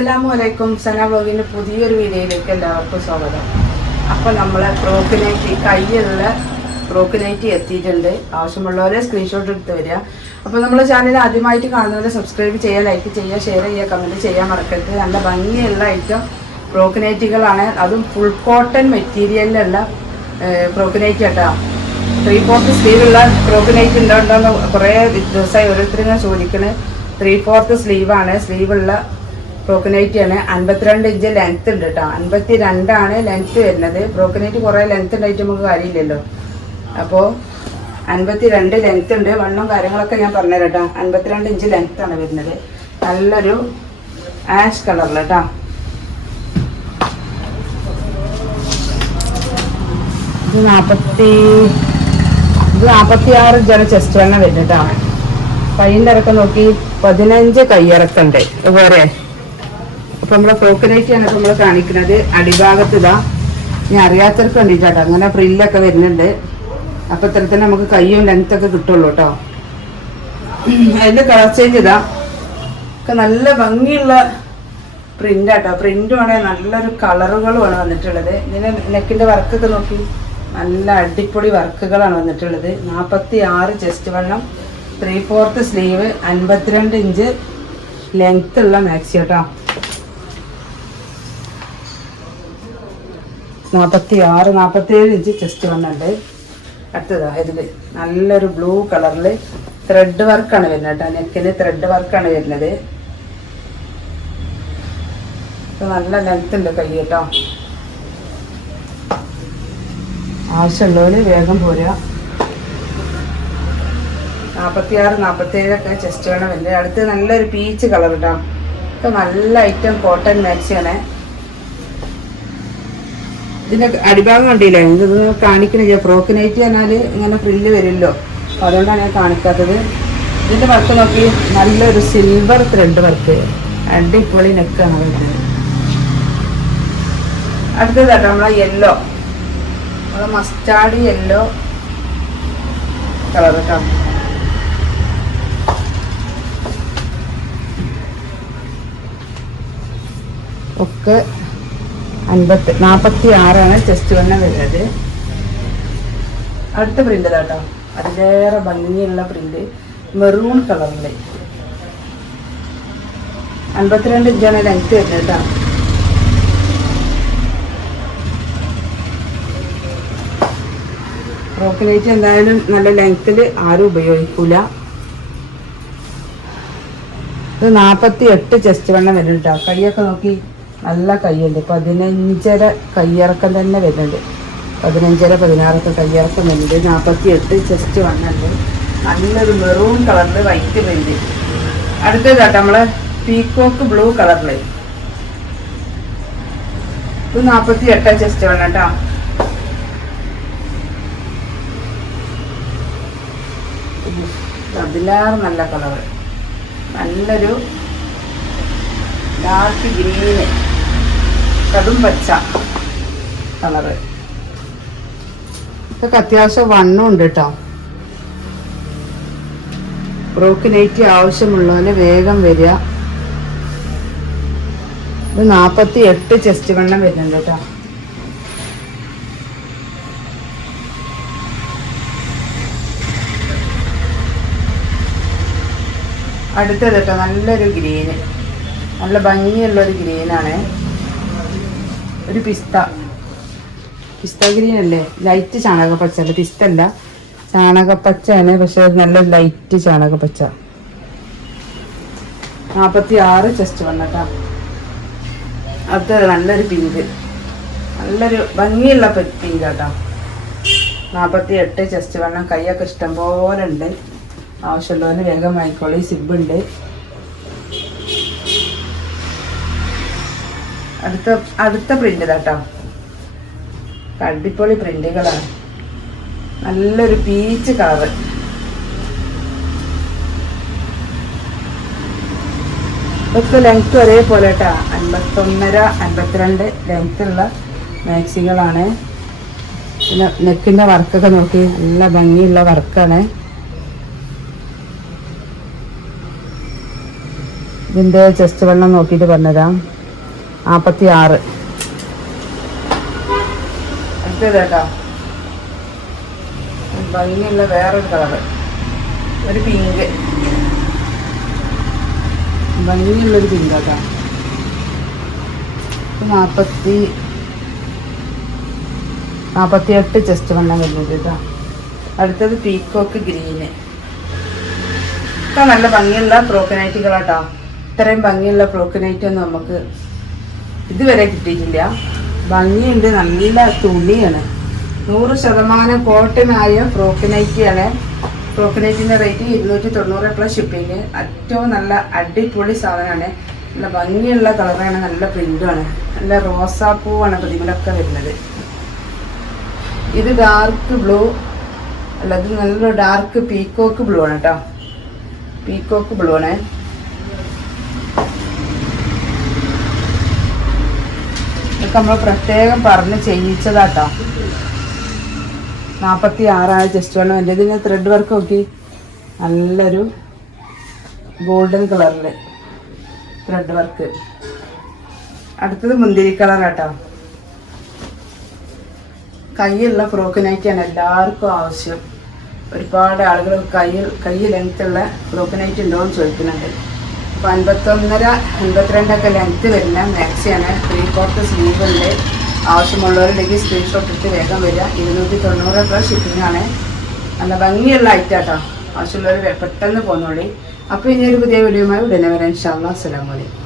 അസ്സലാമലൈക്കും. സന വ്ലോഗിൻ്റെ പുതിയൊരു വീഡിയോയിലേക്ക് എല്ലാവർക്കും സ്വാഗതം. അപ്പോൾ നമ്മൾ ഫ്രോക്ക് നൈറ്റി കയ്യിലുള്ള ഫ്രോക്ക് നൈറ്റി എത്തിയിട്ടുണ്ട്. ആവശ്യമുള്ളവരെ സ്ക്രീൻഷോട്ട് എടുത്ത് വരിക. അപ്പോൾ നമ്മുടെ ചാനൽ ആദ്യമായിട്ട് കാണുന്നവരെ സബ്സ്ക്രൈബ് ചെയ്യുക, ലൈക്ക് ചെയ്യുക, ഷെയർ ചെയ്യുക, കമൻറ്റ് ചെയ്യാൻ മറക്കരുത്. നല്ല ഭംഗിയുള്ള ഐറ്റം ഫ്രോക്ക് നൈറ്റികളാണ്. അതും ഫുൾ കോട്ടൺ മെറ്റീരിയലിലുള്ള ഫ്രോക്ക് നൈറ്റി കേട്ടോ. 3/4 സ്ലീവുള്ള ഫ്രോക്ക് നൈറ്റ് ഉണ്ടോന്ന് കുറേ ദിവസമായി ഓരോരുത്തരും ചോദിക്കണേ. 3/4 സ്ലീവാണ്, സ്ലീവുള്ള ഫ്രോക്ക് നൈറ്റിയാണ്. 52 ഇഞ്ച് ലെങ്ത് ഉണ്ട് കേട്ടോ. 52 ലെങ്ത് വരുന്നത്. ഫ്രോക്ക് നൈറ്റ് കുറേ ലെങ്ത് ഉണ്ടായിട്ട് നമുക്ക് കാര്യമില്ലല്ലോ. അപ്പോൾ 52 ലെങ്ത് ഉണ്ട്. വണ്ണും കാര്യങ്ങളൊക്കെ ഞാൻ പറഞ്ഞുതരാം കേട്ടോ. 52 ഇഞ്ച് ലെങ്ത് ആണ് വരുന്നത്. നല്ലൊരു ആഷ് കളറിൽ കേട്ടോ. ഇത് 46 ഇഞ്ചാണ് ചെസ്റ്റ് വണ്ണം വരുന്നത് കേട്ടോ. കൈയിൻ്റെ ഇറക്കം നോക്കി 15 കൈയിറക്കുണ്ട് വേറെ. അപ്പം നമ്മളെ ഫ്രോക്ക് നൈറ്റിയാണ് ഇപ്പം നമ്മൾ കാണിക്കുന്നത്. അടിഭാഗത്ത് ഇതാ ഞാൻ അറിയാത്തവർക്ക് വേണ്ടിയിട്ടാട്ടോ. അങ്ങനെ ഫ്രില്ലൊക്കെ വരുന്നുണ്ട്. അപ്പം ഇത്തരത്തിൽ നമുക്ക് കയ്യും ലെങ്ത്തൊക്കെ കിട്ടുള്ളൂ കേട്ടോ. അതിൻ്റെ കളർ ചേഞ്ച് ഇതാ ഒക്കെ നല്ല ഭംഗിയുള്ള പ്രിൻ്റാട്ടോ. പ്രിൻ്റുമാണ്, നല്ലൊരു കളറുകളുമാണ് വന്നിട്ടുള്ളത്. ഇതിൻ്റെ നെക്കിൻ്റെ വർക്കൊക്കെ നോക്കി നല്ല അടിപൊളി വർക്കുകളാണ് വന്നിട്ടുള്ളത്. 46 ചെസ്റ്റ് വണ്ണം, 3/4 സ്ലീവ്, 52 ഇഞ്ച് ലെങ്ത് ഉള്ള മാക്സി കേട്ടോ. 47 ഇഞ്ച് ചെസ്റ്റ് വണ്ണുണ്ട്. അടുത്തതാ ഇതിൽ നല്ലൊരു ബ്ലൂ കളറിൽ ത്രെഡ് വർക്കാണ് വരുന്നത് കേട്ടോ. നെക്കിന് ത്രെഡ് വർക്കാണ് വരുന്നത്. നല്ല ലെങ്ത് ഉണ്ട് കൈ കേട്ടോ. ആവശ്യമുള്ളവർ വേഗം പോരുക. 46, 47 ചെസ്റ്റ് വേണം വരുന്നത്. അടുത്ത് നല്ലൊരു പീച്ച് കളർ കേട്ടോ. ഒക്കെ നല്ല ഐറ്റം കോട്ടൺ മാക്സിയാണ്. ഇതിൻ്റെ അടിഭാഗം കണ്ടില്ലേ, ഇത് കാണിക്കണില്ല. ഫ്രോക്ക് നൈറ്റ് പറഞ്ഞാൽ ഇങ്ങനെ ഫ്രില്ല് വരുമല്ലോ, അതുകൊണ്ടാണ് ഞാൻ കാണിക്കാത്തത്. ഇതിൻ്റെ വർക്ക് നോക്കി നല്ലൊരു സിൽവർ ത്രെഡ് വർക്ക്, അടിപൊളി നെക്കാണ് വരുന്നത്. അടുത്തതാട്ടോ നമ്മളെ യെല്ലോ, നമ്മളെ മസ്റ്റാർഡ് യെല്ലോ കളർ കേട്ടോ. ഒക്കെ 46 ചെസ്റ്റ് വണ്ണം വരുന്നത്. അടുത്ത പ്രിന്റ് കേട്ടോ, അതിലേറെ ഭംഗിയുള്ള പ്രിന്റ് മെറൂൺ കളറിൽ 52 ഇഞ്ചാണ് ലെങ്ത് വരുന്നത് കേട്ടോ. ഫ്രോക്ക് നൈറ്റ് എന്തായാലും നല്ല ലെങ്ത്തിൽ ആരും ഉപയോഗിക്കൂല. ഇത് 48 ചെസ്റ്റ് വണ്ണം വരുന്നുണ്ട് കേട്ടോ. കൈയൊക്കെ നോക്കി നല്ല കൈയുണ്ട്. 15 കയ്യിറക്കം തന്നെ വരുന്നുണ്ട്. 15, 16 കയ്യിറക്കം വരുന്നുണ്ട്. 48 ചെസ്റ്റ് വണ്ണുണ്ട്. നല്ലൊരു മെറൂൺ കളറിൽ വൈറ്റ് പ്രിന്റ്. അടുത്തത് കേട്ടോ നമ്മള് പീക്കോക്ക് ബ്ലൂ കളറിൽ. ഇത് 48 ചെസ്റ്റ് വണ്ണം കേട്ടോ. അതിലേറെ നല്ല കളർ, നല്ലൊരു ഡാർക്ക് ഗ്രീന്, കടും പച്ച കളറ്. ഇതൊക്കെ അത്യാവശ്യം വണ്ണം ഉണ്ട് കേട്ടോ. ഫ്രോക്ക് നൈറ്റി ആവശ്യമുള്ളവര് വേഗം വരിക. ഇത് 48 ചെസ്റ്റ് വണ്ണം വരുന്നുണ്ട് കേട്ടോ. അടുത്തത് കേട്ടോ നല്ലൊരു ഗ്രീന്, നല്ല ഭംഗിയുള്ളൊരു ഗ്രീനാണ്. ഒരു പിസ്ത ഗ്രീൻ അല്ലേ, ലൈറ്റ് ചാണകപ്പച്ച അല്ല, പിസ്ത അല്ല, ചാണകപ്പച്ചയാണ്. പക്ഷെ നല്ല ലൈറ്റ് ചാണകപ്പച്ച. 46 ചെസ്റ്റ് വണ്ണം കേട്ടോ. അടുത്തത് നല്ലൊരു പിങ്ക്, നല്ലൊരു ഭംഗിയുള്ള പിങ്ക് കേട്ടോ. 48 ചെസ്റ്റ് വണ്ണം. കൈയൊക്കെ ഇഷ്ടം പോലെ ഉണ്ട്. ആവശ്യമുള്ളവന് വേഗം വാങ്ങിക്കോളി. സിബുണ്ട്. അടുത്ത പ്രിന്റ് കേട്ടോ. അടിപൊളി പ്രിന്റുകളാണ്. നല്ലൊരു പീച്ച് കളറ്. ഇതൊക്കെ ലെങ്ത് ഒരേപോലെ കേട്ടോ. 51, 52 ലെങ്ത് ഉള്ള മാക്സികളാണ്. പിന്നെ നെക്കിൻ്റെ വർക്കൊക്കെ നോക്കി നല്ല ഭംഗിയുള്ള വർക്കാണ്. ഇതിൻ്റെ ചെസ്റ്റ് വെള്ളം നോക്കിയിട്ട് പറഞ്ഞുതരാം. 46. അടുത്തത് കേട്ടോ, ഭംഗിയുള്ള വേറൊരു കളറ്, ഒരു പിങ്ക്, ഭംഗിയുള്ളൊരു പിങ്ക് കേട്ടോ. 48 ചെസ്റ്റ് വെള്ളം വരുന്നത് കേട്ടോ. അടുത്തത് പീക്കോക്ക് ഗ്രീന്. ഇപ്പം നല്ല ഭംഗിയുള്ള ഫ്രോക്ക് നൈറ്റുകളാട്ടോ. ഇത്രയും ഭംഗിയുള്ള ഫ്രോക്ക് നൈറ്റ് ഒന്നും നമുക്ക് ഇതുവരെ കിട്ടിയിട്ടില്ല. ഭംഗിയുണ്ട്, നല്ല തുണിയാണ്, 100% കോട്ടനായ ഫ്രോക്ക് നൈറ്റിയാണ്. ഫ്രോക്ക് നൈറ്റിൻ്റെ റേറ്റ് 290 പ്ലസ് ഷിപ്പിങ്. ഏറ്റവും നല്ല അടിപൊളി സാധനമാണ്. നല്ല ഭംഗിയുള്ള കളറാണ്, നല്ല പ്രിൻ്റുമാണ്, നല്ല റോസാപ്പൂവാണ് പ്രതിമലൊക്കെ വരുന്നത്. ഇത് ഡാർക്ക് ബ്ലൂ അല്ല, ഇത് നല്ല ഡാർക്ക് പീക്കോക്ക് ബ്ലൂ ആണ് കേട്ടോ. പീക്കോക്ക് ബ്ലൂ ആണ്. ഇതൊക്കെ നമ്മൾ പ്രത്യേകം പറഞ്ഞ് ചെയ്യിച്ചതാട്ടോ. 46 ജസ്റ്റ് വേണം. എൻ്റെ ഇതിന് ത്രെഡ് വർക്ക് നോക്കി, നല്ലൊരു ഗോൾഡൻ കളറിൽ ത്രെഡ് വർക്ക്. അടുത്തത് മുന്തിരി കളറാട്ടോ. കയ്യുള്ള ഫ്രോക്ക് നൈറ്റിയാണ് എല്ലാവർക്കും ആവശ്യം. ഒരുപാട് ആളുകൾ കൈ ലെങ്ത്തുള്ള ഫ്രോക്ക് നൈറ്റ് ഉണ്ടോ എന്ന് ചോദിക്കുന്നുണ്ട്. അപ്പോൾ 51.5 52 ലെങ്ത്ത് വരുന്ന മാക്സിയാണ്. 3/4 സ്ലീവ് ഉണ്ട്. ആവശ്യമുള്ളവരുണ്ടെങ്കിൽ സ്ക്രീൻഷോട്ട് എടുത്ത് വേഗം വരിക. 290 പ്ലസ് ഷിപ്പിംഗാണ്. നല്ല ഭംഗിയുള്ള ഐറ്റാട്ടോ. ആവശ്യമുള്ളവർ പെട്ടെന്ന് പോന്നോളി. അപ്പോൾ ഇനി ഒരു പുതിയ വീഡിയോയുമായി ഉടനെ വരാം. ഇൻഷാ അല്ലാഹ്. അസ്സലാമു അലൈക്കും.